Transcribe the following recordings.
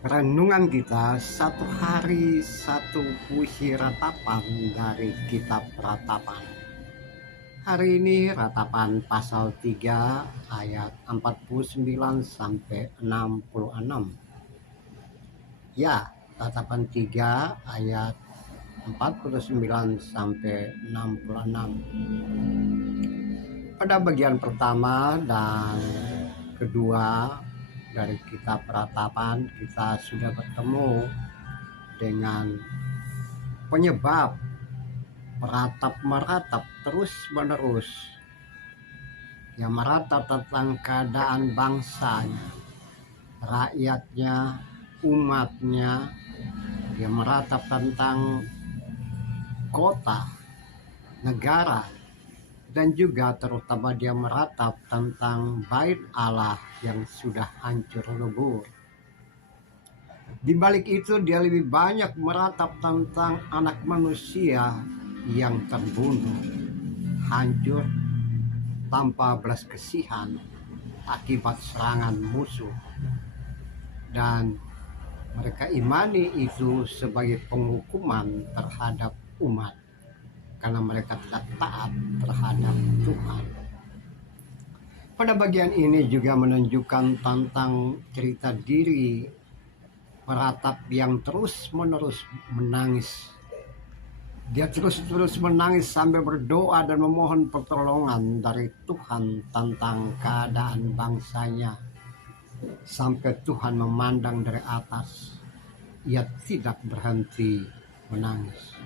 Renungan kita satu hari satu puisi ratapan dari kitab Ratapan. Hari ini ratapan pasal 3 ayat 49 sampai 66. Ya, ratapan 3 ayat 49 sampai 66. Pada bagian pertama dan kedua dari kitab Ratapan kita sudah bertemu dengan penyebab meratap terus menerus yang meratap tentang keadaan bangsanya, rakyatnya, umatnya. Dia meratap tentang kota, negara, dan juga terutama dia meratap tentang bait Allah yang sudah hancur lebur. Di balik itu dia lebih banyak meratap tentang anak manusia yang terbunuh, hancur tanpa belas kasihan akibat serangan musuh. Dan mereka imani itu sebagai penghukuman terhadap umat karena mereka tidak taat terhadap Tuhan. Pada bagian ini juga menunjukkan tentang cerita diri peratap yang terus-menerus menangis. Dia terus-terus menangis sambil berdoa dan memohon pertolongan dari Tuhan tentang keadaan bangsanya. Sampai Tuhan memandang dari atas, ia tidak berhenti menangis.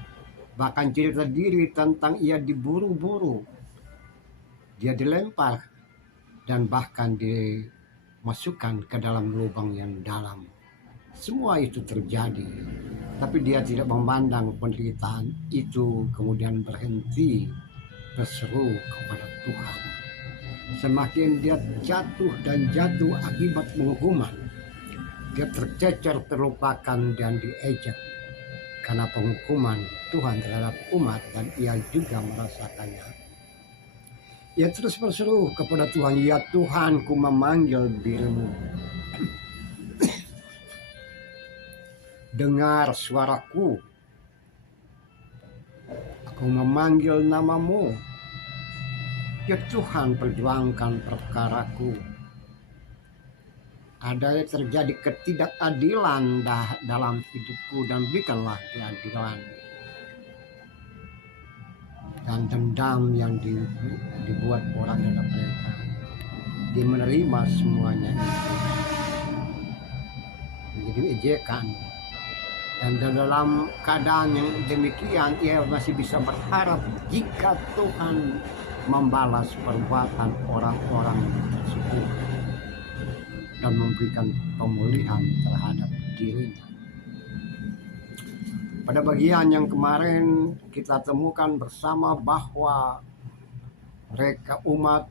Bahkan cerita diri tentang ia diburu-buru, dia dilempar, dan bahkan dimasukkan ke dalam lubang yang dalam. Semua itu terjadi, tapi dia tidak memandang penderitaan itu, kemudian berhenti berseru kepada Tuhan. Semakin dia jatuh dan jatuh akibat penghukuman, dia tercecer, terlupakan, dan diejek karena penghukuman Tuhan terhadap umat, dan ia juga merasakannya. Ia terus berseru kepada Tuhan, "Ya Tuhan, ku memanggil dirimu. Dengar suaraku. Aku memanggil namamu. Ya Tuhan, perjuangkan perkaraku. Ada yang terjadi ketidakadilan dalam hidupku, dan berikanlah keadilan. Dan dendam yang dibuat orang terhadap mereka, dia menerima semuanya itu menjadi ejekan. Dan dalam keadaan yang demikian, ia masih bisa berharap jika Tuhan membalas perbuatan orang-orang tersebut dan memberikan pemulihan terhadap dirinya. Pada bagian yang kemarin kita temukan bersama bahwa mereka umat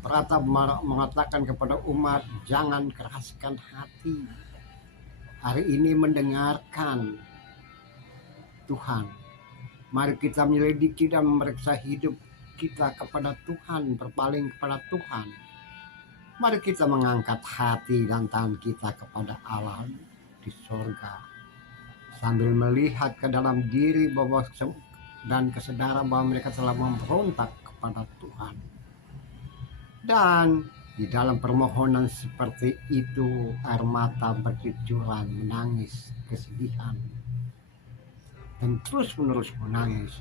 peratap mengatakan kepada umat, jangan keraskan hati. Hari ini mendengarkan Tuhan. Mari kita menyelidiki dan memeriksa hidup kita kepada Tuhan, berpaling kepada Tuhan. Mari kita mengangkat hati dan tangan kita kepada Allah di sorga, sambil melihat ke dalam diri bahwa dan kesadaran bahwa mereka telah memberontak kepada Tuhan. Dan di dalam permohonan seperti itu, air mata bercucuran, menangis, kesedihan, dan terus-menerus menangis.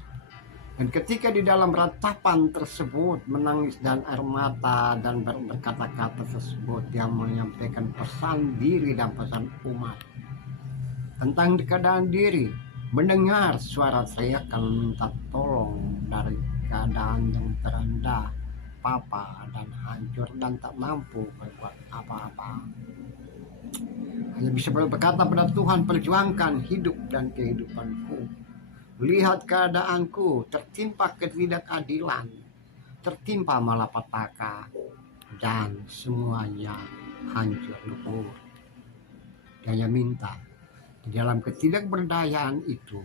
Dan ketika di dalam ratapan tersebut menangis dan air mata dan berkata-kata tersebut, dia menyampaikan pesan diri dan pesan umat tentang keadaan diri, mendengar suara teriakan minta tolong dari keadaan yang terendah, papa, dan hancur, dan tak mampu berbuat apa-apa. Hanya bisa berkata pada Tuhan, perjuangkan hidup dan kehidupanku. Lihat keadaanku, tertimpa ketidakadilan, tertimpa malapetaka, dan semuanya hancur lebur. Dia minta, di dalam ketidakberdayaan itu,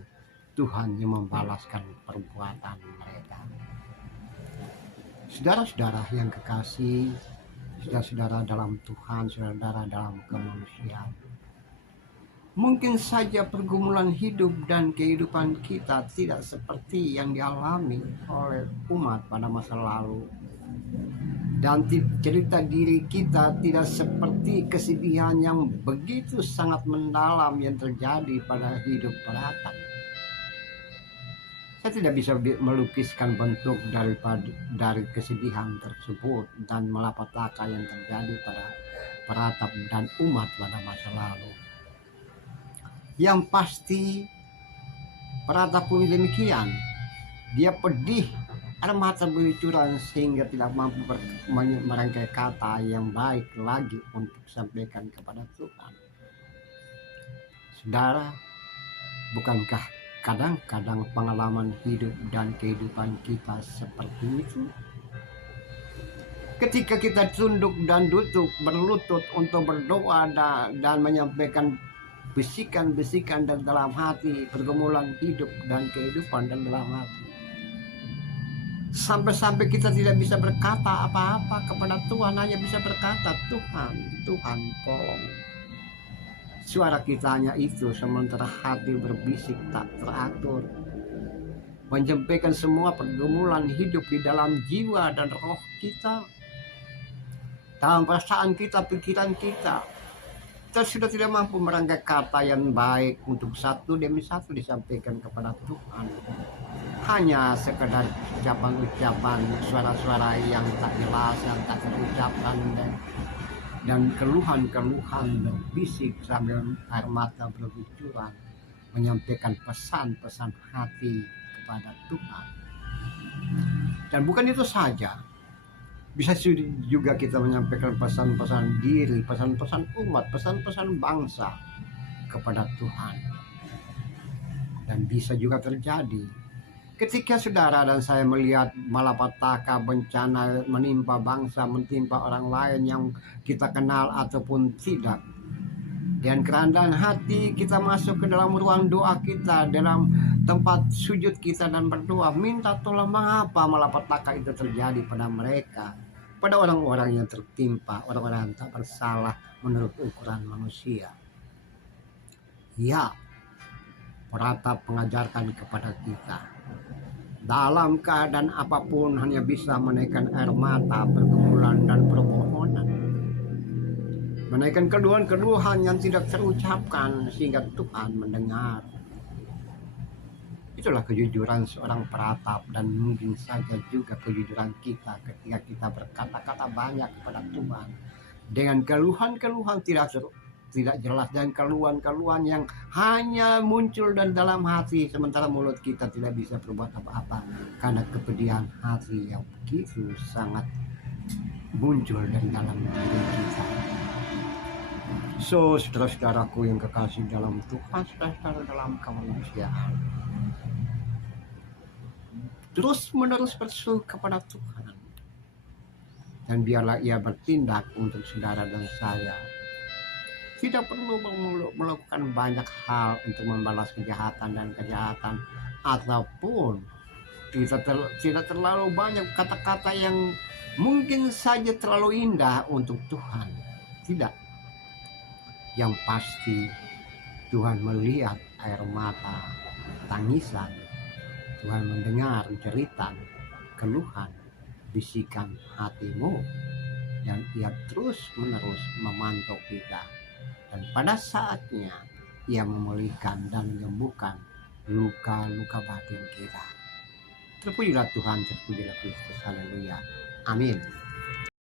Tuhan yang membalaskan perbuatan mereka. Saudara-saudara yang kekasih, saudara-saudara dalam Tuhan, saudara-saudara dalam kemanusiaan, Mungkin saja pergumulan hidup dan kehidupan kita tidak seperti yang dialami oleh umat pada masa lalu. Dan cerita diri kita tidak seperti kesedihan yang begitu sangat mendalam yang terjadi pada hidup peratap. Saya tidak bisa melukiskan bentuk dari kesedihan tersebut dan malapetaka yang terjadi pada peratap dan umat pada masa lalu. Yang pasti peratap pun demikian. Dia pedih, air mata bercucuran sehingga tidak mampu merangkai kata yang baik lagi untuk disampaikan kepada Tuhan. Saudara, bukankah kadang-kadang pengalaman hidup dan kehidupan kita seperti itu? Ketika kita tunduk dan duduk berlutut untuk berdoa dan menyampaikan bisikan-bisikan dari dalam hati, pergumulan hidup dan kehidupan dan dalam hati. Sampai-sampai kita tidak bisa berkata apa-apa kepada Tuhan, hanya bisa berkata, Tuhan, Tuhan tolong. Suara kita hanya itu, sementara hati berbisik tak teratur, menyampaikan semua pergumulan hidup di dalam jiwa dan roh kita, dalam perasaan kita, pikiran kita. Kita sudah tidak mampu merangkai kata yang baik untuk satu demi satu disampaikan kepada Tuhan. Hanya sekedar ucapan-ucapan, suara-suara yang tak jelas, yang tak terucapkan, dan keluhan-keluhan berbisik sambil air mata bercucuran, menyampaikan pesan-pesan hati kepada Tuhan. Dan bukan itu saja, bisa juga kita menyampaikan pesan-pesan diri, pesan-pesan umat, pesan-pesan bangsa kepada Tuhan. Dan bisa juga terjadi ketika saudara dan saya melihat malapetaka, bencana menimpa bangsa, menimpa orang lain yang kita kenal ataupun tidak. Dan kerendahan hati kita masuk ke dalam ruang doa kita, dalam tempat sujud kita dan berdoa, minta tolong mengapa malapetaka itu terjadi pada mereka, pada orang-orang yang tertimpa, orang-orang yang tak bersalah menurut ukuran manusia. Ya, peratap mengajarkan kepada kita, dalam keadaan apapun hanya bisa menaikkan air mata, pergumulan dan permohonan, menaikkan keluhan-keluhan yang tidak terucapkan sehingga Tuhan mendengar. Itulah kejujuran seorang peratap, dan mungkin saja juga kejujuran kita ketika kita berkata-kata banyak kepada Tuhan dengan keluhan-keluhan tidak jelas dan keluhan-keluhan yang hanya muncul dan dalam hati, sementara mulut kita tidak bisa berbuat apa-apa karena kepedihan hati yang begitu sangat muncul dari dalam diri kita. So, saudara-saudaraku yang kekasih dalam Tuhan, saudara-saudara dalam kemanusiaan, terus menerus berseru kepada Tuhan, dan biarlah Ia bertindak untuk saudara dan saya. Tidak perlu melakukan banyak hal untuk membalas kejahatan dan kejahatan, ataupun tidak terlalu banyak kata-kata yang mungkin saja terlalu indah untuk Tuhan. Tidak. Yang pasti Tuhan melihat air mata, tangisan. Tuhan mendengar jeritan, keluhan, bisikan hatimu, dan Ia terus-menerus memantau kita. Dan pada saatnya Ia memulihkan dan menyembuhkan luka-luka batin kita. Terpujilah Tuhan, terpujilah Kristus, haleluya, amin.